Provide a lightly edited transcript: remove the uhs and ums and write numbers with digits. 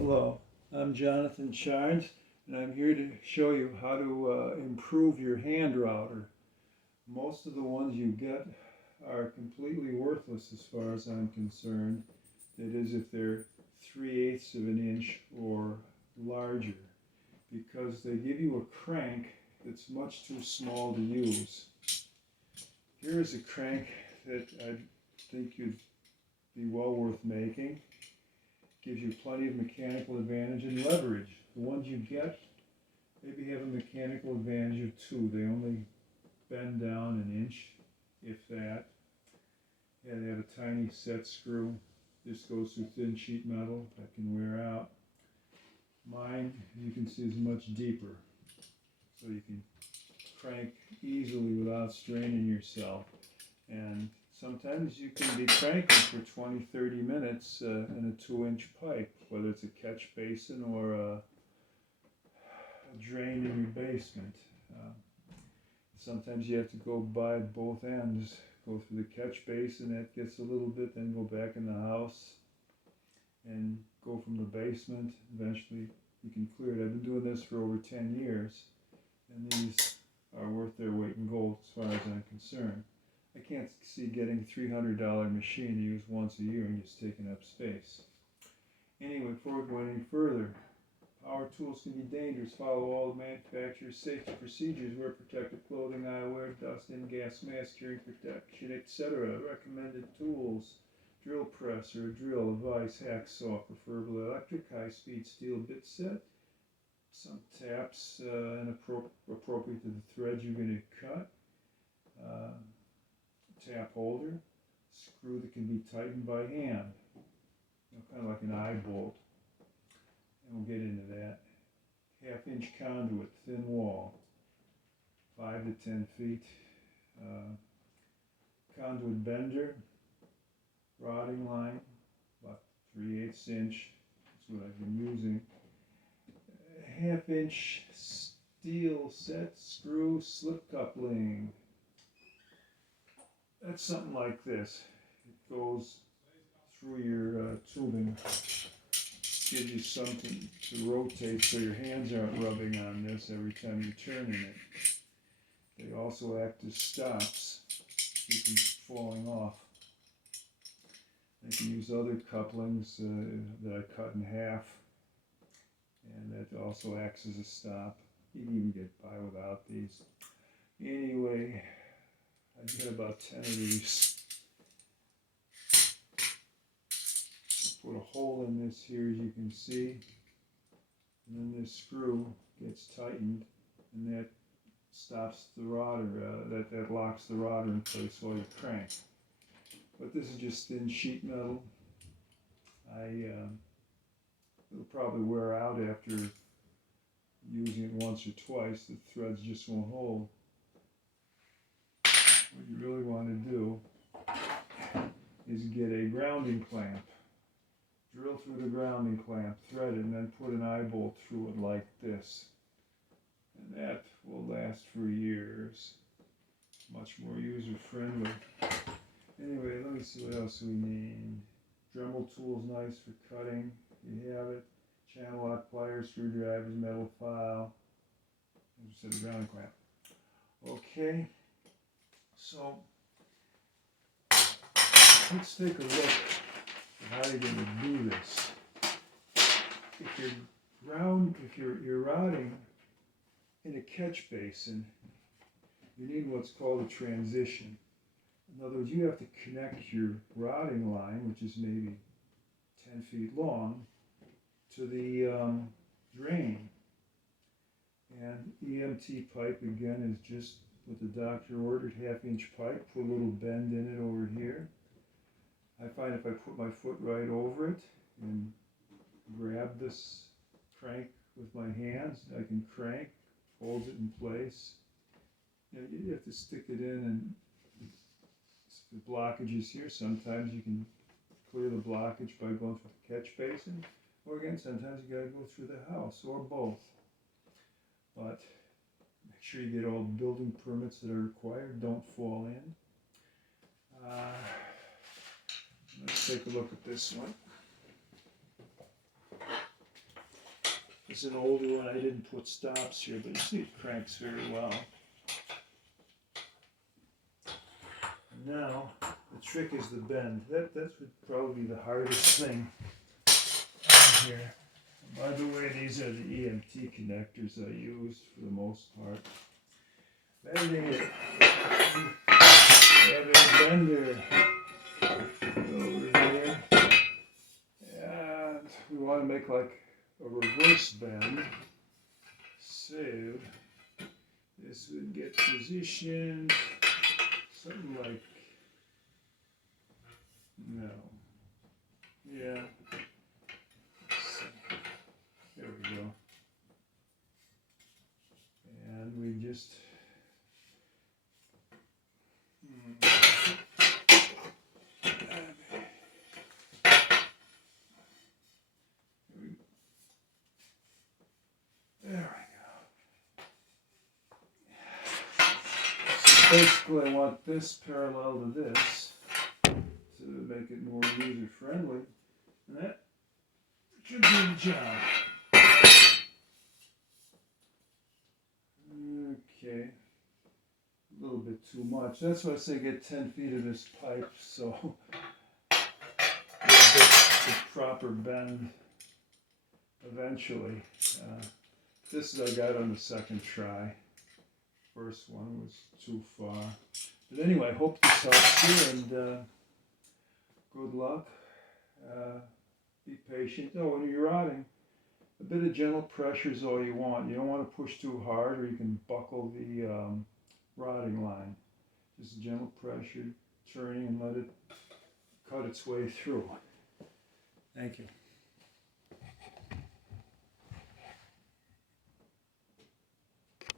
Hello, I'm Jonathan Charnes, and I'm here to show you how to improve your hand router. Most of the ones you get are completely worthless as far as I'm concerned. That is, if they're 3/8 of an inch or larger, because they give you a crank that's much too small to use. Here is a crank that I think you'd be well worth making. Gives you plenty of mechanical advantage and leverage. The ones you get maybe have a mechanical advantage of 2. They only bend down an inch, if that. Yeah, they have a tiny set screw. This goes through thin sheet metal that can wear out. Mine, as you can see, is much deeper, so you can crank easily without straining yourself. And sometimes you can be cranking for 20-30 minutes in a 2-inch pipe, whether it's a catch basin or a drain in your basement. Sometimes you have to go by both ends, go through the catch basin, that gets a little bit, then go back in the house and go from the basement. Eventually you can clear it. I've been doing this for over 10 years, and these are worth their weight in gold as far as I'm concerned. I can't see getting a $300 machine to use once a year and just taking up space. Anyway, before we go any further, power tools can be dangerous. Follow all the manufacturer's safety procedures. Wear protective clothing, eyewear, dust and gas mask, hearing protection, etc. Recommended tools: drill press or a drill, a vise, hacksaw, preferably electric, high-speed steel bit set, some taps appropriate to the thread you're going to cut, tap holder, screw that can be tightened by hand, kind of like an eye bolt, and we'll get into that. 1/2-inch conduit, thin wall, 5 to 10 feet. Conduit bender, rotting line, about 3/8 inch, that's what I've been using. 1/2-inch steel set, screw, slip coupling. That's something like this. It goes through your tubing, gives you something to rotate so your hands aren't rubbing on this every time you're turning it. They also act as stops, keep them falling off. I can use other couplings that I cut in half, and that also acts as a stop. You can even get by without these. Anyway, I get about 10 of these. Put a hole in this here, as you can see, and then this screw gets tightened, and that stops the rotor, that locks the rotor in place while you crank. But this is just thin sheet metal. It'll probably wear out after using it once or twice. The threads just won't hold. What you really want to do is get a grounding clamp. Drill through the grounding clamp, thread it, and then put an eye bolt through it like this. And that will last for years. Much more user-friendly. Anyway, let me see what else we need. Dremel tool's nice for cutting. You have it. Channel lock pliers, screwdrivers, metal file. I just said a grounding clamp. Okay. So let's take a look at how you're going to do this. If you're routing in a catch basin, you need what's called a transition. In other words, you have to connect your routing line, which is maybe 10 feet long, to the drain. And EMT pipe, again, is just what the doctor ordered, 1/2-inch pipe. Put a little bend in it over here. I find if I put my foot right over it and grab this crank with my hands, I can crank, holds it in place. You have to stick it in, and the blockage is here. Sometimes you can clear the blockage by going through the catch basin, or again, sometimes you gotta go through the house, or both. But make sure you get all the building permits that are required. Don't fall in. Let's take a look at this one. It's an older one. I didn't put stops here, but you see it cranks very well. Now, the trick is the bend. That's probably the hardest thing on here. By the way, these are the EMT connectors I used for the most part. Bending it. We have a bender over here. And we want to make like a reverse bend. So this would get positioned something like, no. Yeah. There we go. And we just there we go. So basically I want this parallel to this to make it more user friendly. And that should do the job. Okay. A little bit too much. That's why I say get 10 feet of this pipe so you'll get the proper bend eventually. This I got on the second try. First one was too far. But anyway, I hope this helps you, and good luck. Be patient. Oh, when you're rotting, a bit of gentle pressure is all you want. You don't want to push too hard or you can buckle the rotting line. Just gentle pressure, turning, and let it cut its way through. Thank you.